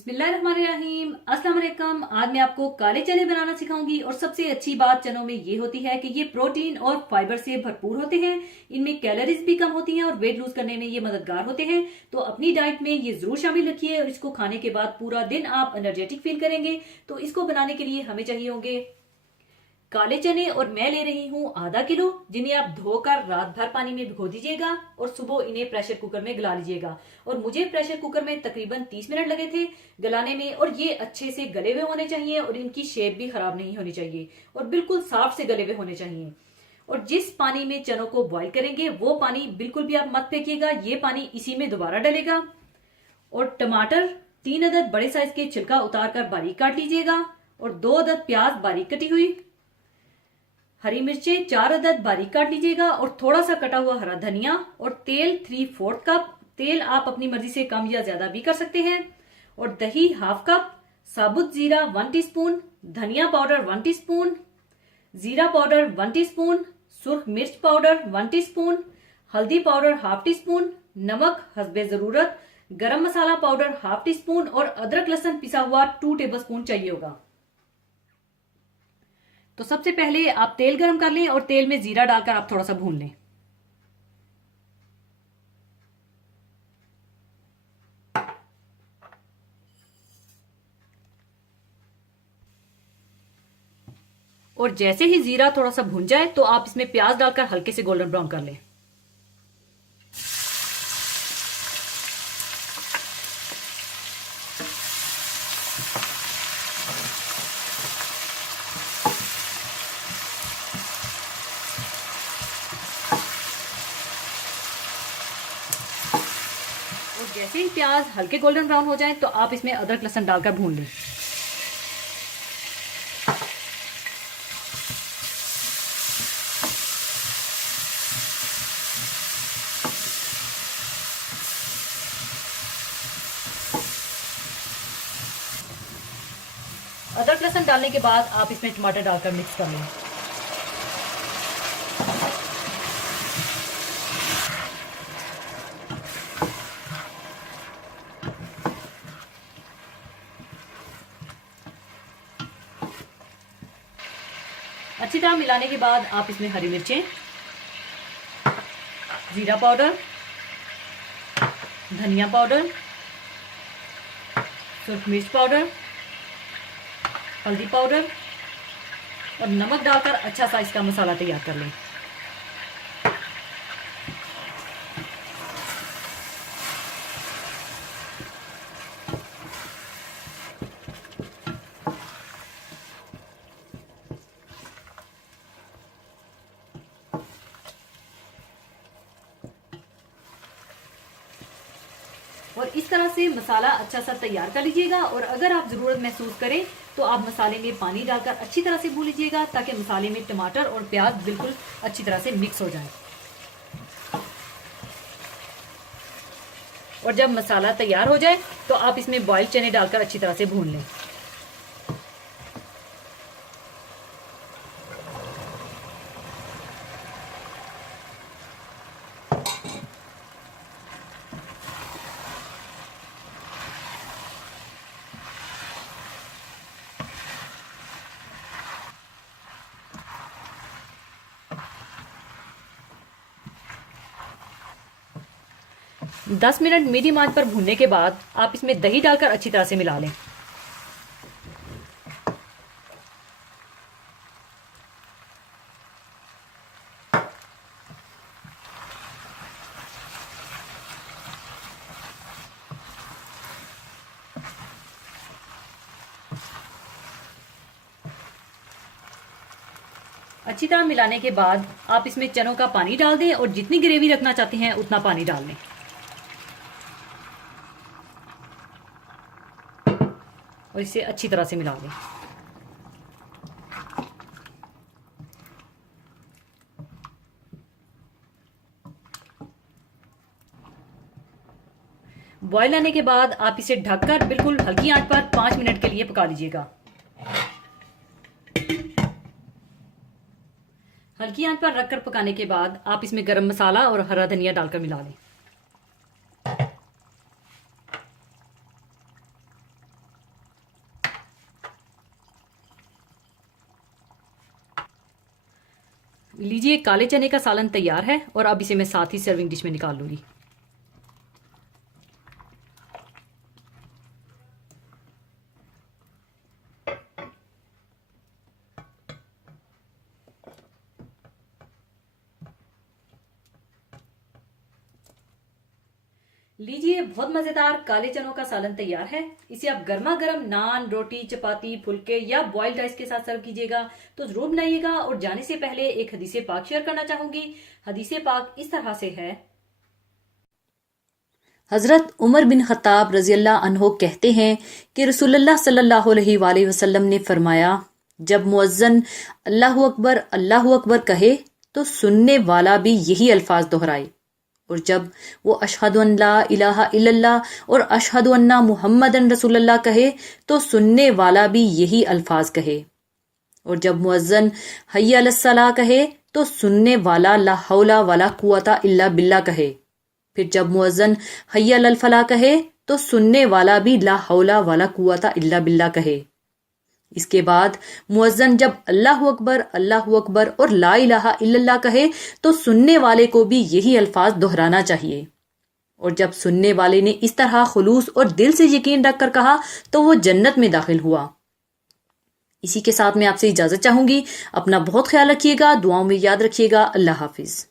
बिस्मिल्लाहिर्रहमानिर्रहीम। अस्सलाम वालेकुम। आज मैं आपको काले चने बनाना सिखाऊंगी और सबसे अच्छी बात चनों में ये होती है कि ये प्रोटीन और फाइबर से भरपूर होते हैं। इनमें कैलोरीज भी कम होती हैं और वेट लूज करने में ये मददगार होते हैं। तो अपनी डाइट में ये जरूर शामिल रखिए और इसको खाने के बाद पूरा दिन आप एनर्जेटिक फील करेंगे। तो इसको बनाने के लिए हमें चाहिए होंगे काले चने, और मैं ले रही हूँ आधा किलो, जिन्हें आप धोकर रात भर पानी में भिगो दीजिएगा और सुबह इन्हें प्रेशर कुकर में गला लीजिएगा। और मुझे प्रेशर कुकर में तकरीबन 30 मिनट लगे थे गलाने में। और ये अच्छे से गले हुए होने चाहिए और इनकी शेप भी खराब नहीं होनी चाहिए और बिल्कुल साफ से गले हुए होने चाहिए। और जिस पानी में चनों को बॉईल करेंगे वो पानी बिल्कुल भी आप मत फेंकिएगा, ये पानी इसी में दोबारा डलेगा। और टमाटर 3 अदद बड़े साइज के छिलका उतार कर बारीक काट लीजिएगा। और 2 अदद प्याज बारीक कटी हुई, हरी मिर्चें 4 अदद बारीक काट लीजिएगा और थोड़ा सा कटा हुआ हरा धनिया। और तेल 3/4 कप, तेल आप अपनी मर्जी से कम या ज्यादा भी कर सकते हैं। और दही 1/2 कप, साबुत जीरा 1 टीस्पून, धनिया पाउडर 1 टीस्पून, जीरा पाउडर 1 टीस्पून, सुर्ख मिर्च पाउडर 1 टीस्पून, हल्दी पाउडर 1/2 टीस्पून, नमक हस्बे जरूरत, गरम मसाला पाउडर 1/2 टीस्पून और अदरक लहसुन पिसा हुआ 2 टेबलस्पून चाहिए होगा। तो सबसे पहले आप तेल गरम कर लें और तेल में जीरा डालकर आप थोड़ा सा भून लें। और जैसे ही जीरा थोड़ा सा भून जाए तो आप इसमें प्याज डालकर हल्के से गोल्डन ब्राउन कर लें। और जैसे ही प्याज हल्के गोल्डन ब्राउन हो जाए तो आप इसमें अदरक लहसुन डालकर भून लें। अदरक लहसुन डालने के बाद आप इसमें टमाटर डालकर मिक्स कर लें। अच्छी तरह मिलाने के बाद आप इसमें हरी मिर्चें, जीरा पाउडर, धनिया पाउडर, सुर्ख मिर्च पाउडर, हल्दी पाउडर और नमक डालकर अच्छा सा इसका मसाला तैयार कर लें। और इस तरह से मसाला अच्छा सा तैयार कर लीजिएगा। और अगर आप जरूरत महसूस करें तो आप मसाले में पानी डालकर अच्छी तरह से भून लीजिएगा ताकि मसाले में टमाटर और प्याज बिल्कुल अच्छी तरह से मिक्स हो जाए। और जब मसाला तैयार हो जाए तो आप इसमें बॉइल्ड चने डालकर अच्छी तरह से भून लें। दस मिनट मीडियम आंच पर भूनने के बाद आप इसमें दही डालकर अच्छी तरह से मिला लें। अच्छी तरह मिलाने के बाद आप इसमें चनों का पानी डाल दें और जितनी ग्रेवी रखना चाहते हैं उतना पानी डाल दें। और इसे अच्छी तरह से मिला लें। बॉयल आने के बाद आप इसे ढककर बिल्कुल हल्की आंच पर 5 मिनट के लिए पका लीजिएगा। हल्की आंच पर रखकर पकाने के बाद आप इसमें गरम मसाला और हरा धनिया डालकर मिला लें। लीजिए काले चने का सालन तैयार है और अब इसे मैं साथ ही सर्विंग डिश में निकाल लूंगी। लीजिए बहुत मजेदार काले चनों का सालन तैयार है। इसे आप गर्मा गर्म नान, रोटी, चपाती, फुलके या बॉइल्ड राइस के साथ सर्व कीजिएगा। तो जरूर बनाइएगा। और जाने से पहले एक हदीसे पाक शेयर करना चाहूंगी। हदीसे पाक इस तरह से है। हजरत उमर बिन खत्ताब रजी अल्लाह अन्हो कहते हैं कि रसूलुल्लाह सल्लल्लाहु अलैहि वसल्लम ने फरमाया, जब मुअज्जिन अल्लाहु अकबर कहे तो सुनने वाला भी यही अल्फाज दोहराए, और जब वो अशहदु अन ला इलाहा इल्लल्लाह और अशहदु अन्ना मुहम्मदन रसूलुल्लाह कहे तो सुनने वाला भी यही अल्फाज कहे, और जब मुअज्जिन हय्या अलस सलाह कहे तो सुनने वाला ला हौला वला कुव्वता इल्ला बिल्लाह कहे। फिर जब मुअज्जिन हय्या अलल फलाह कहे तो सुनने वाला भी ला हौला वला कुव्वता इल्ला बिल्लाह कहे। इसके बाद मुअज्जिन जब अल्लाहु अकबर और ला इलाहा इल्लल्लाह कहे तो सुनने वाले को भी यही अल्फाज दोहराना चाहिए। और जब सुनने वाले ने इस तरह खुलूस और दिल से यकीन रखकर कहा तो वो जन्नत में दाखिल हुआ। इसी के साथ मैं आपसे इजाजत चाहूंगी। अपना बहुत ख्याल रखिएगा, दुआओं में याद रखिएगा। अल्लाह हाफिज।